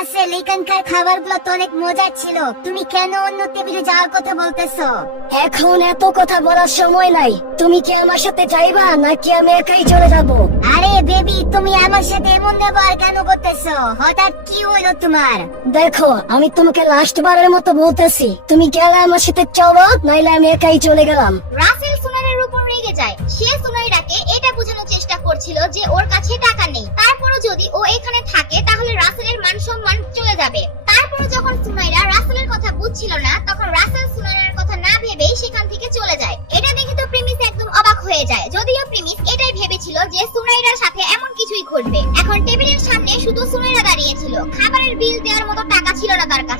এখানকার খাবারগুলো তো অনেক মজার ছিল। তুমি কেন অন্য টেবিলে যাওয়ার কথা বলতেছো? এখন এত কথা বলার সময় নাই। তুমি কি আমার সাথে যাইবা নাকি আমি একাই চলে যাব? আরে বেবি তুমি আমার সাথে এমন ব্যবহার কেন করতেছো? হঠাৎ কি হইল তোমার? দেখো আমি তোমাকে লাস্ট বারের মতো বলতেছি। তুমি গেলে আমার সাথে চলো নাইলে আমি একাই চলে গেলাম। রাসেল সুনাইরার উপর রেগে যায়। সে সুনাইরাকে করছিল যে ওর কাছে টাকা নেই। তারপরও যদি ও এখানে থাকে, তাহলে রাসেলের মান সম্মান চলে যাবে।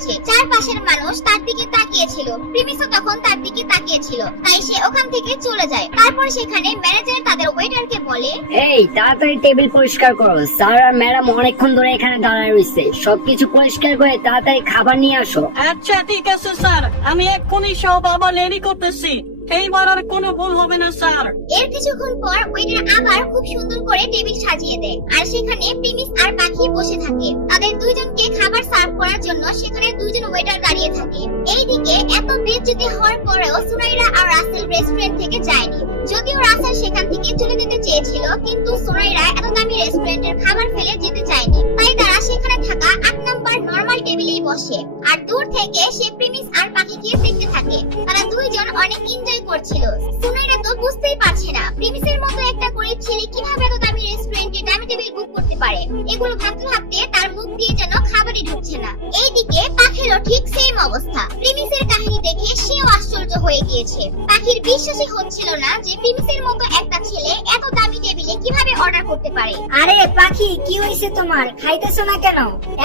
কাছে চারপাশের মানুষ তার দিকে তাকিয়েছিল। প্রিমিসও তখন তার দিকে তাকিয়েছিল। তাই সে ওখান থেকে চলে যায়। তারপর সেখানে ম্যানেজার তাদের ওয়েটারকে বলে এই তাড়াতাড়ি টেবিল পরিষ্কার করো। স্যার আর ম্যাডাম অনেকক্ষণ ধরে এখানে দাঁড়ায় রয়েছে। সবকিছু পরিষ্কার করে তাড়াতাড়ি খাবার নিয়ে আসো। আচ্ছা ঠিক আছে স্যার। আমি এক্ষুনি সব আবার রেডি করতেছি। এইবার আর কোনো ভুল হবে না, স্যার। এর কিছুক্ষণ পর ওয়েটার আবার খুব সুন্দর করে টেবিল সাজিয়ে দেয়। আর সেখানে প্রিমিস আর পাখি বসে থাকে। তাদের দুইজনকে খাবার সার্ভ করার জন্য সেখানে দুইজন ওয়েটার দাঁড়িয়ে থাকে। এইদিকে এত বেজ্জতি হওয়ার পরেও সুনাইরা আর রাসেল রেস্টুরেন্ট থেকে যায়নি। যদিও রাসেল সেখান থেকে চলে যেতে চেয়েছিল, কিন্তু সুনাইরা এত দামি রেস্টুরেন্টের খাবার ফেলে যেতে চায়নি। তাই তারা সেখানে থাকা আট নাম্বার নর্মাল টেবিলেই বসে। আর দূর থেকে সে প্রিমিস আর পাখিকে দেখতে থাকে। তারা দুইজন অনেক করছিল। সুনাইরা তো বুঝতেই পারছে না। প্রিমিসের মতো একটা গরিব ছেলে কীভাবে এত দামি রেস্টুরেন্টে দামি টেবিল বুক করতে পারে? এগুলো ভাবতে ভাবতে তার মুখ দিয়ে যেন খাবারই ঢুকছে না। এইদিকে পাখিরও ঠিক সেম অবস্থা। প্রিমিসের কাহিনী দেখে সেও আশ্চর্য হয়ে গিয়েছে। পাখির বিশ্বাসই হচ্ছিল না যে প্রিমিসের মতো একটা ছেলে এত দামি অর্ডার করতে পারে। আরে পাখি কি হইছে তোমার? খাইতেছো না কেন?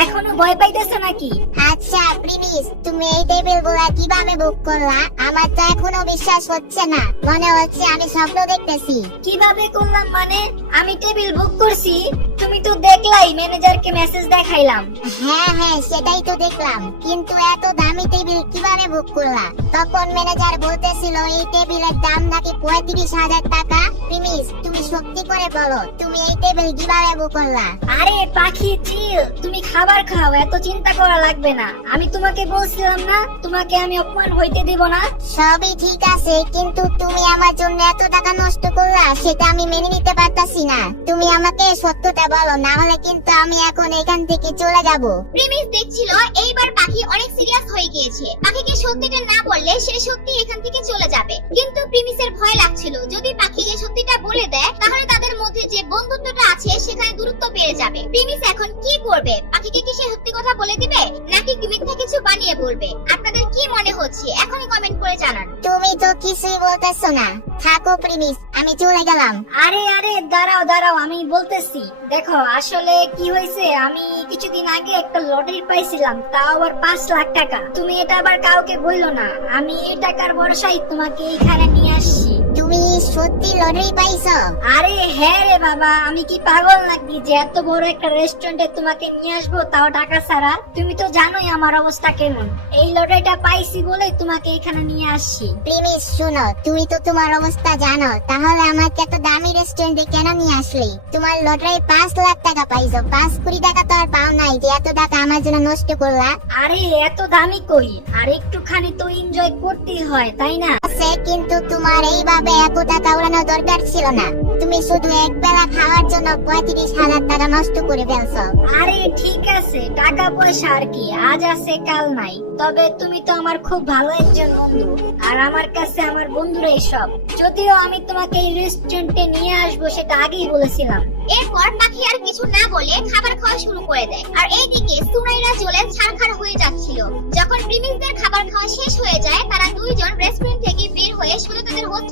এখনও ভয় পাইতেছো নাকি? আচ্ছা প্রিমিস তুমি এই টেবিলগুলা কীভাবে বুক করলা? আমার তো এখনও বিশ্বাস হচ্ছে না। মনে হচ্ছে আমি স্বপ্ন দেখতেছি। কীভাবে করলাম মানে? আমি টেবিল বুক করছি তুমি তো দেখলাই ম্যানেজারকে মেসেজ দেখাইলাম। হ্যাঁ হ্যাঁ সেটাই তো দেখলাম। কিন্তু এত দামি টেবিল কীভাবে বুক করলা? তখন ম্যানেজার বলতেছিল এই টেবিলের দাম নাকি পঁয়ত্রিশ হাজার টাকা? প্রিমিস তুমি সত্যি করে বলো তুমি এই টেবিল কীভাবে বুক করলা? আরে পাখি চিল তুমি খাবার খাও এত চিন্তা করা লাগবে না। আমি তোমাকে বলছিলাম না তোমাকে আমি অপমান হইতে দিব না। সবই ঠিক আছে কিন্তু তুমি আমার জন্য এত টাকা নষ্ট করলা সেটা আমি মেনে নিতে পারতাছি না। তুমি আমাকে সত্যটা বলো না কিন্তু আমি এখন এখান থেকে চলে যাব। প্রিমিস দেখছিল, এইবার পাখি অনেক সিরিয়াস হয়ে গিয়েছে। পাখিকে সত্যিটা না বললে সে সত্যি এখান থেকে চলে যাবে। কিন্তু প্রিমিসের ভয় লাগছিল। যদি পাখিকে সত্যিটা বলে দেয়, তাহলে তাদের মধ্যে যে বন্ধুত্বটা আছে, সেখানে দূরত্ব বেড়ে যাবে। প্রিমিস এখন কি করবে? পাখিকে কি সে সত্যি কথা বলে দিবে? নাকি মিথ্যা কিছু বানিয়ে বলবে? আপনাদের কি মনে হচ্ছে? এখনই কমেন্ট করে জানান। তুমি তো কিছুই বলতেছো না। থাকো প্রিমিস আমি চলে গেলাম। আরে আরে দাঁড়াও দাঁড়াও আমি বলতেছি। দেখো আসলে কি হয়েছে আমি কিছুদিন আগে একটা লটারি পাইছিলাম তাও আবার পাঁচ লাখ টাকা। তুমি এটা আবার কাউকে বলল না। আমি এই টাকার ভরসায় তোমাকে এইখানে নিয়ে সত্যি লটারি পাইছো? আরে হ্যাঁ রে বাবা আমি কি পাগল নাকি যে এত বড় একটা রেস্টুরেন্টে তোমাকে নিয়ে আসব তাও টাকা ছাড়া? তুমি তো জানোই আমার অবস্থা কেমন। এই লটারিটা পাইছি বলে তোমাকে এখানে নিয়ে আসছি। প্রিমিস শুনো তুমি তো তোমার অবস্থা জানো তাহলে আমাকে এত দামি রেস্টুরেন্টে কেন নিয়ে আসলি? তোমার লটারি পাঁচ লাখ টাকা পাইছো পাঁচ কোটি টাকা তো আর পাও নাই যে এত টাকা আমার জন্য নষ্ট করলা। আরে এত দামি কই? আর একটুখানি তো এনজয় করতেই হয় তাই না? আছে কিন্তু তোমার এইভাবে এত টাকা উড়ানো দরকার ছিল না। তুমি শুধু এক বেলা খাওয়ার জন্য পঁয়ত্রিশ হাজার টাকা নষ্ট করে ফেলছো। আরে ঠিক আছে টাকা পয়সা আর কি আজ আছে কাল নাই। তবে তুমি তো আমার খুব ভালো একজন বন্ধু আর আমার কাছে আমার বন্ধুরাই সব। যদিও আমি তোমাকে এই রেস্টুরেন্টে নিয়ে আসব সেটা আগেই বলেছিলাম। এরপর পাখি আর কিছু না বলে খাবার খাওয়া শুরু করে দেয় আর এইদিকে সুনাইরা জ্বলে ছারখার হয়ে যাচ্ছিল। যখন প্রিমিসদের খাবার খাওয়া শেষ হয়ে যায় তারা দুইজন রেস্টুরেন্ট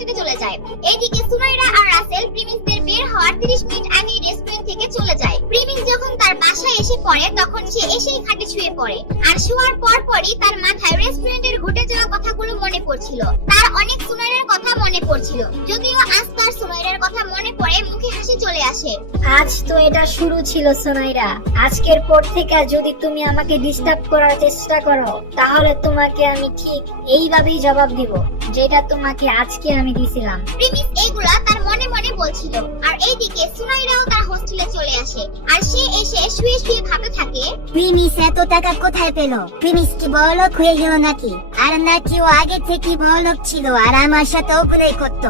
তাদের চলে যায়। এইদিকে সুনাইরা আর রাসেল প্রিমিসদের বের হওয়ার 30 মিনিট আগে রেস্টুরেন্ট থেকে চলে যায়। প্রিমিস যখন তার বাসায় এসে পড়ে, তখন সে এসেই খাটে শুয়ে পড়ে। আর শোয়ার পর পরই তার মাথায় রেস্টুরেন্টের ঘটে যাওয়া কথাগুলো মনে পড়ছিল। তার অনেক সুনাইরার কথা মনে পড়ছিল। যদিও আজ তার সুনাইরার কথা মনে পড়ে, মুখে হাসি চলে আসে। আজ তো এটা শুরু ছিল সোনাইরা আজকের পর থেকে যদি তুমি আমাকে ডিস্টার্ব করার চেষ্টা করো, তাহলে তোমাকে আমি ঠিক এইভাবেই জবাব দিব। যেটা তোমাকে আজকে আমি দিছিলাম। প্রিমিস এইগুলা তার মনে মনে বলছিল। আর এইদিকে সুনাইরাও তার হোস্টেলে চলে আসে। আর সে এসে শুয়ে শুয়ে ভাবতে থাকে প্রিমিস এত টাকা কোথায় পেল? প্রিমিস কি বড়লোক হয়ে গেল নাকি? আর নাকি ও আগে থেকে বড়লোক ছিল আর আমার সাথে অভিনয় করতো?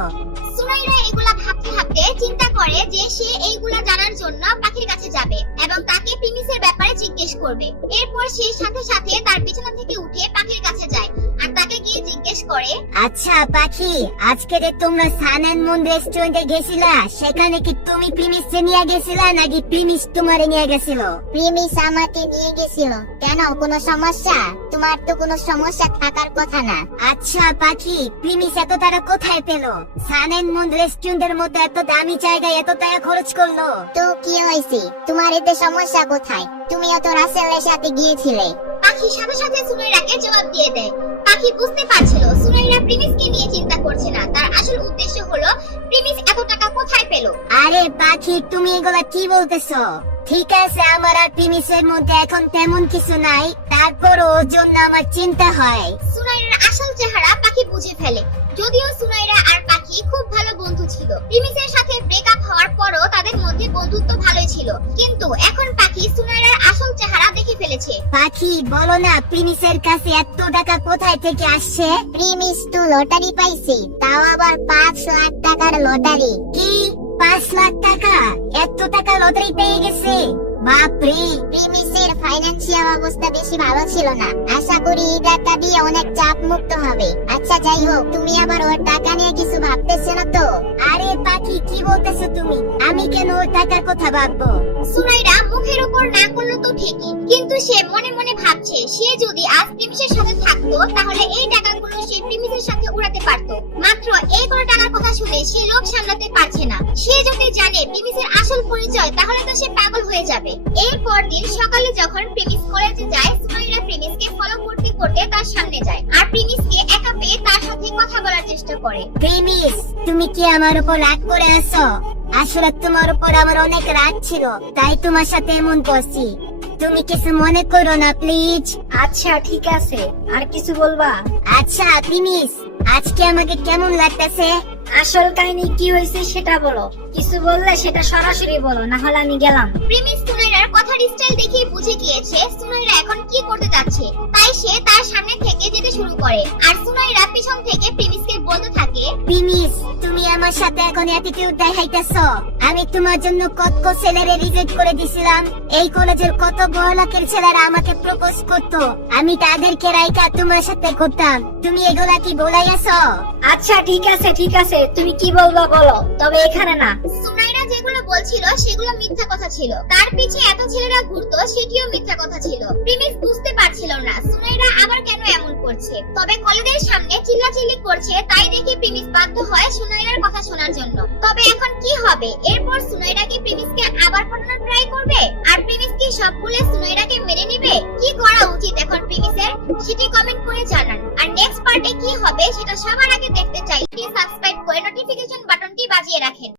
সুনাইরা এগুলা ভাবতে ভাবতে চিন্তা করে যে সে এইগুলা জানার জন্য পাখির কাছে যাবে এবং তাকে প্রিমিসের ব্যাপারে জিজ্ঞেস করবে। এরপর সে সাথে সাথে তার বিছানা থেকে উঠে পাখির কাছে যায়। আর তাকে গিয়ে জিজ্ঞেস করে আচ্ছা পাখি আজকে যে তোমরা সান মুন রেস্টুরেন্টে গেছিলা সেখানে কি তুমি প্রিমিস নিয়ে গেছিলা নাকি প্রিমিস তোমারে নিয়ে গেছিল? প্রিমিস আমাকে নিয়ে গেছিল। কেন কোনো সমস্যা? তোমার তো কোনো সমস্যা থাকার কথা না। আচ্ছা পাখি প্রিমিস এত টাকা কোথায় পেল? সান মুন রেস্টুরেন্টের মধ্যে এত দামি জায়গায় এত টাকা খরচ করল? তো কি হয়েছে? তোমার এতে সমস্যা কোথায়? তুমিও তো রাসেলের সাথে গিয়েছিলে। পাখি সাথে সাথে সুনাইরাকে জবাব দিয়ে দেয়। পাখি বুঝতে পারছিল। সুরাইরা প্রিমিসকে নিয়ে চিন্তা করছে না। তার আসল উদ্দেশ্য হলো প্রিমিস এত টাকা কোথায় পেল? আরে পাখি তুমি এগুলা কি বলতেছো? ঠিক আছে আমার আর প্রিমিসের মধ্যে এখন তেমন কিছু নাই। তারপর ওর জন্য আমার চিন্তা হয়। সুরাইরার আসল চেহারা পাখি বুঝে ফেলে। যদিও সুরাইরা আর পাখি খুব ভালো বন্ধু ছিল। প্রিমিসের সাথে ব্রেকআপ হওয়ার পরও তাদের মধ্যে বন্ধুত্ব ভালোই ছিল। কিন্তু এখন পাখি সুনাইরার আসল চেহারা দেখে ফেলেছে। পাখি বলো না প্রিমিসের কাছে এত টাকা কোথায় থেকে আসছে? প্রিমিস তো লটারি পাইছে তাও আবার পাঁচ লাখ টাকার লটারি। কি? পাঁচ লাখ টাকা? এত টাকা লটারি পেয়ে গেছে? বাপরে! প্রিমিসের ফাইন্যান্সিয়াল অবস্থা বেশি ভালো ছিল না। আশা করি এই টাকা দিয়ে অনেক চাপ মুক্ত হবে। যাই হোক তুমি আবার ওর টাকা নিয়ে কিছু ভাবতেছো না তো? আরে পাখি, কি বলতেছো তুমি? আমি কেন ওর টাকার কথা ভাববো? সুনাইরা মুখের উপর না করল তো ঠিকই। কিন্তু সে মনে মনে ভাবছে, সে যদি আজ প্রিমিসের সাথে থাকতো, তাহলে এই টাকাগুলো সে প্রিমিসের সাথে উড়াতে পারতো। মাত্র এই কোনো টাকার কথা শুনে সে লোক সামলাতে পারছে না। সে যদি জানে প্রিমিসের আসল পরিচয়, তাহলে তো সে পাগল হয়ে যাবে। এরপর দিন সকালে যখন প্রিমিস কলেজে যায় সুনাইরা প্রিমিসকে ফলো করতে করতে তার সামনে যায়। আর প্রিমিসকে একা কথা বলার চেষ্টা করে। প্রেমিস তুমি কি আমার উপর রাগ করে আছো? আসলে তোমার উপর আমার অনেক রাগ ছিল তাই তোমার সাথে এমন করছি। তুমি কিছু মনে করো না প্লিজ। আচ্ছা ঠিক আছে। আর কিছু বলবা? আচ্ছা প্রিমিস আজকে আমাকে কেমন লাগতেছে? আসল কাহিনী কি হয়েছে সেটা বলো। কিছু বললে সেটা সরাসরি বলো না হলে আমি গেলাম। প্রিমিস সুনাইরার কথার স্টাইল দেখে বুঝে গিয়েছে সুনাইরা এখন কি করতে যাচ্ছে তাই সে তার সামনে থেকে যেতে শুরু করে। আর সুনাইরা পিছন থেকে প্রিমিসকে বলতে থাকে প্রিমিস তুমি আমার সাথে এখন অ্যাটিটিউড দেখাইতেছো। আমি তোমার জন্য কত ছেলেরে রিজেক্ট করে দিছিলাম। এই কলেজের কত বড় লোকের ছেলেরা আমাকে প্রপোজ করতো। আমি তাদেরকে রাইকা তোমার সাথে করতাম। তুমি এগুলা কি বলাইয়াছো? আচ্ছা ঠিক আছে ঠিক আছে। তুমি কি বলবা বলো। তবে এখানে না। বলছিল, সেগুলো মিথ্যা কথা ছিল। তার পিছে এত ছেলেরা ঘুরতো, সেটিও মিথ্যা কথা ছিল। প্রিমিস বুঝতে পারছিল না, সুনাইরা আবার কেন এমন করছে? তবে কলেজের সামনে চিল্লাচিল্লি করছে, তাই দেখে প্রিমিস বাধ্য হয় সুনাইরার কথা শোনার জন্য। তবে এখন কি হবে? এরপর সুনাইরা কি প্রিমিসকে আবার পটানোর ট্রাই করবে? আর প্রিমিস কি সব ভুলে সুনাইরাকে মেনে নিবে? কি করা উচিত এখন প্রিমিসের? সেটি কমেন্ট করে জানান। আর নেক্সট পার্টে কি হবে, সেটা সবার আগে দেখতে চাইলে সাবস্ক্রাইব করে নোটিফিকেশন বাটনটি বাজিয়ে রাখেন।